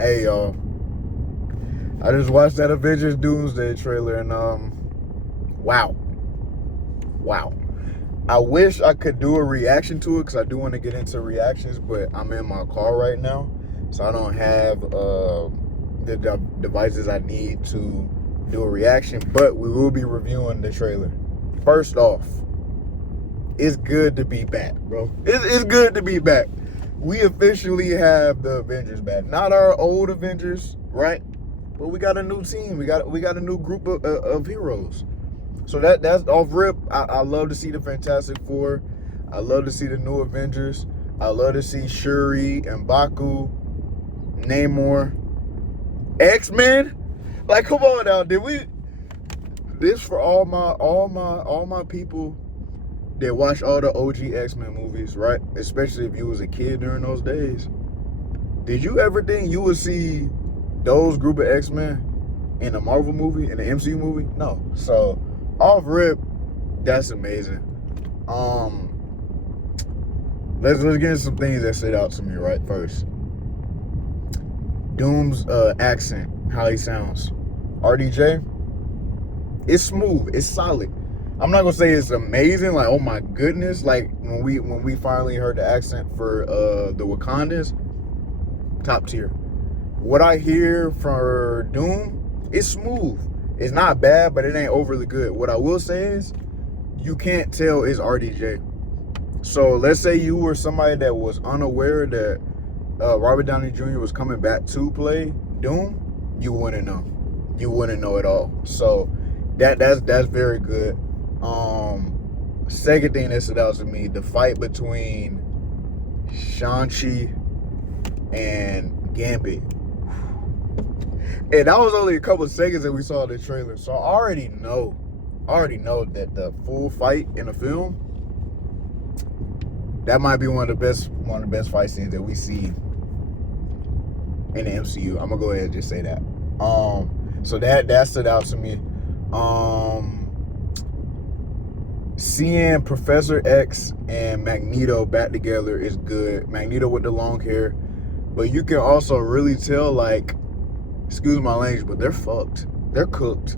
Hey y'all, I just watched that Avengers Doomsday trailer and wow. I wish I could do a reaction to it because I do want to get into reactions, but I'm in my car right now, so I don't have the devices I need to do a reaction, but we will be reviewing the trailer. First off, it's good to be back, bro. It's good to be back. We officially have the Avengers back. Not our old Avengers, right? But we got a new team. We got a new group of heroes. So that's off rip. I love to see the Fantastic Four. I love to see the new Avengers. I love to see Shuri and Baku, Namor, X-Men. Like, come on now, did we? This for all my people that watch all the OG X-Men movies, right? Especially if you was a kid during those days. Did you ever think you would see those group of X-Men in a Marvel movie, in an MCU movie? No. So off rip, that's amazing. Let's get into some things that stood out to me right first. Doom's accent, how he sounds. RDJ, it's smooth, it's solid. I'm not gonna say it's amazing, like oh my goodness, like when we finally heard the accent for the Wakandans, top tier. What I hear for Doom, it's smooth. It's not bad, but it ain't overly good. What I will say is, you can't tell it's RDJ. So let's say you were somebody that was unaware that Robert Downey Jr. was coming back to play Doom, you wouldn't know. You wouldn't know at all. So that's very good. Second thing that stood out to me, the fight between Shang-Chi and Gambit. And that was only a couple of seconds that we saw the trailer. So I already know that the full fight in the film, that might be one of the best fight scenes that we see in the MCU. I'm gonna go ahead and just say that. So that stood out to me. Seeing Professor X and Magneto back together is good. Magneto with the long hair. But you can also really tell, like, excuse my language, but they're fucked. They're cooked.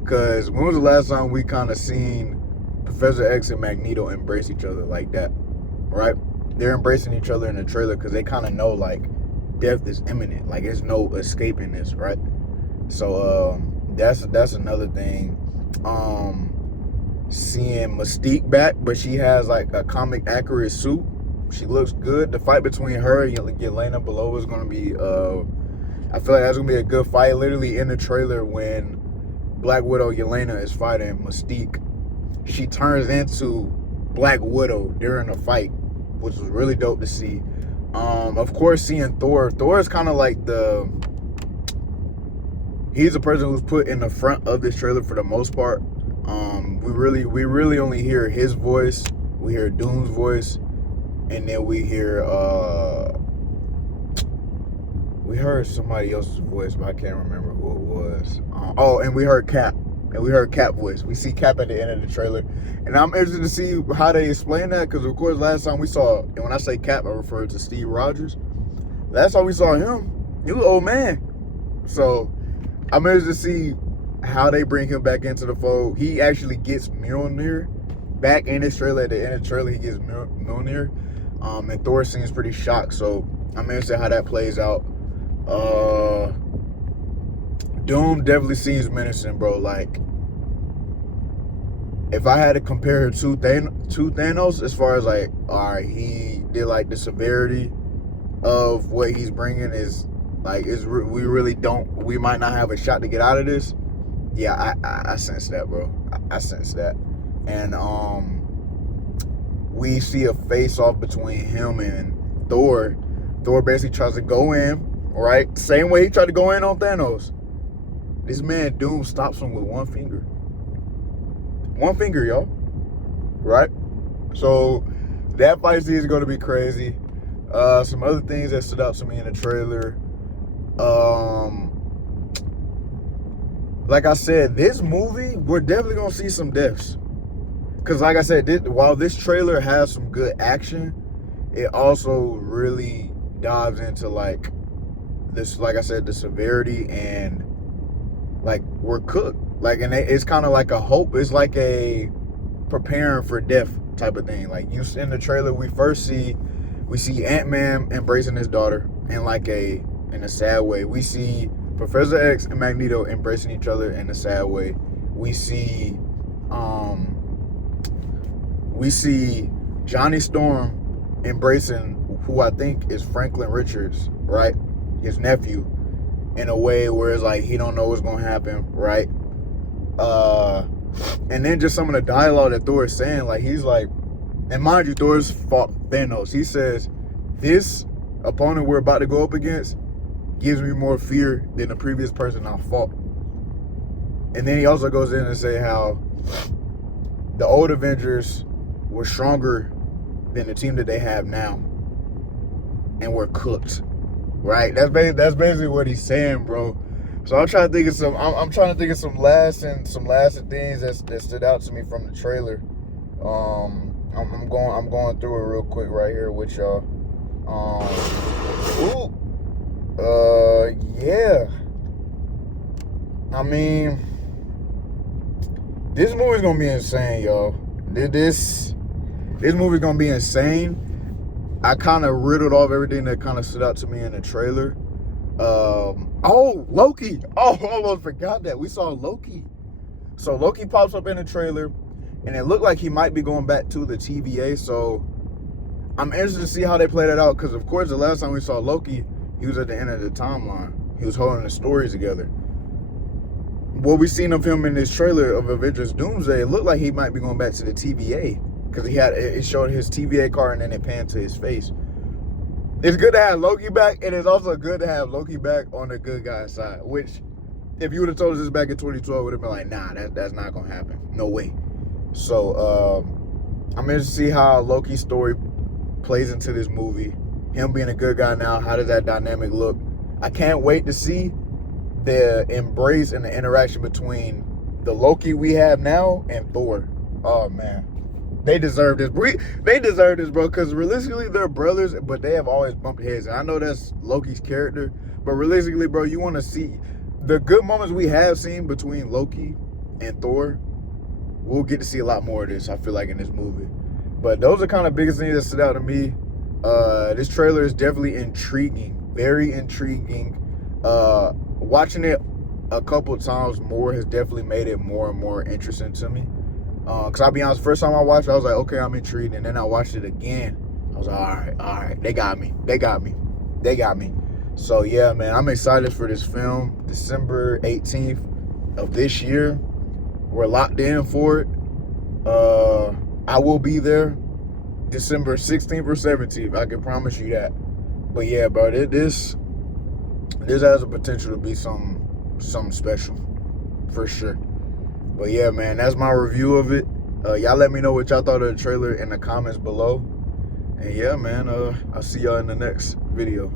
Because when was the last time we kind of seen Professor X and Magneto embrace each other like that, right? They're embracing each other in the trailer because they kind of know, like, death is imminent. Like, there's no escaping this, right? So, that's another thing. Seeing Mystique back, but she has, like, a comic accurate suit. She looks good. The fight between her and Yelena Below is going to be, I feel like that's going to be a good fight. Literally in the trailer when Black Widow Yelena is fighting Mystique, she turns into Black Widow during the fight, which was really dope to see. Of course, seeing Thor. Thor is kind of like he's the person who's put in the front of this trailer for the most part. We really only hear his voice. We hear Doom's voice. And then we heard somebody else's voice, but I can't remember who it was. And we heard Cap. And we heard Cap voice. We see Cap at the end of the trailer. And I'm interested to see how they explain that, because of course last time we saw, and when I say Cap, I refer to Steve Rogers. Last time we saw him, he was an old man. So I'm interested to see how they bring him back into the fold. He actually gets Mjolnir back in this trailer. At the end of the trailer, he gets Mjolnir. And Thor seems pretty shocked, so I'm interested how that plays out. Doom definitely seems menacing, bro. Like, if I had to compare it to Thanos, as far as like, alright, he did like the severity of what he's bringing is like, we might not have a shot to get out of this. Yeah, I sense that, bro. I sense that. And we see a face-off between him and Thor. Thor basically tries to go in, right? Same way he tried to go in on Thanos. This man, Doom, stops him with one finger. One finger, y'all. Right? So, that fight scene is going to be crazy. Some other things that stood out to me in the trailer. Like I said, this movie, we're definitely going to see some deaths. Because like I said, while this trailer has some good action, it also really dives into like this, like I said, the severity, and like we're cooked. Like, and it's kind of like a hope. It's like a preparing for death type of thing. Like, you in the trailer, we see Ant-Man embracing his daughter in a sad way. We see Professor X and Magneto embracing each other in a sad way. We see Johnny Storm embracing who I think is Franklin Richards, right? His nephew, in a way where it's like he don't know what's gonna happen, right? And then just some of the dialogue that Thor is saying, like he's like, and mind you, Thor's fought Thanos. He says, this opponent we're about to go up against gives me more fear than the previous person I fought. And then he also goes in and say how the old Avengers were stronger than the team that they have now, and we're cooked, right? That's basically what he's saying, bro. So I'm trying to think of some. I'm trying to think of some lasting things that stood out to me from the trailer. I'm going through it real quick right here with y'all. Yeah. I mean, this movie's gonna be insane, y'all. This movie's gonna be insane. I kind of riddled off everything that kind of stood out to me in the trailer. Loki. Oh, almost forgot that. We saw Loki. So Loki pops up in the trailer, and it looked like he might be going back to the TVA. So I'm interested to see how they play that out, because of course the last time we saw Loki, he was at the end of the timeline. He was holding the stories together. What we've seen of him in this trailer of Avengers Doomsday, it looked like he might be going back to the TVA, because it showed his TVA card and then it panned to his face. It's good to have Loki back, and it's also good to have Loki back on the good guy's side, which, if you would have told us this back in 2012, would have been like, nah, that's not going to happen. No way. So, I'm interested to see how Loki's story plays into this movie. Him being a good guy now, how does that dynamic look? I can't wait to see the embrace and the interaction between the Loki we have now and Thor. Oh, man. They deserve this. They deserve this, bro, because realistically, they're brothers, but they have always bumped heads. And I know that's Loki's character, but realistically, bro, you want to see the good moments we have seen between Loki and Thor. We'll get to see a lot more of this, I feel like, in this movie. But those are kind of biggest things that stood out to me. This trailer is definitely intriguing, very intriguing. Watching it a couple times more has definitely made it more and more interesting to me. Because I'll be honest, first time I watched it, I was like, okay, I'm intrigued. And then I watched it again. I was like, all right, they got me. So, yeah, man, I'm excited for this film. December 18th of this year. We're locked in for it. I will be there December 16th or 17th. I can promise you that. But, yeah, bro, this has the potential to be something special, for sure. But yeah, man, that's my review of it. Y'all let me know what y'all thought of the trailer in the comments below. And yeah, man, I'll see y'all in the next video.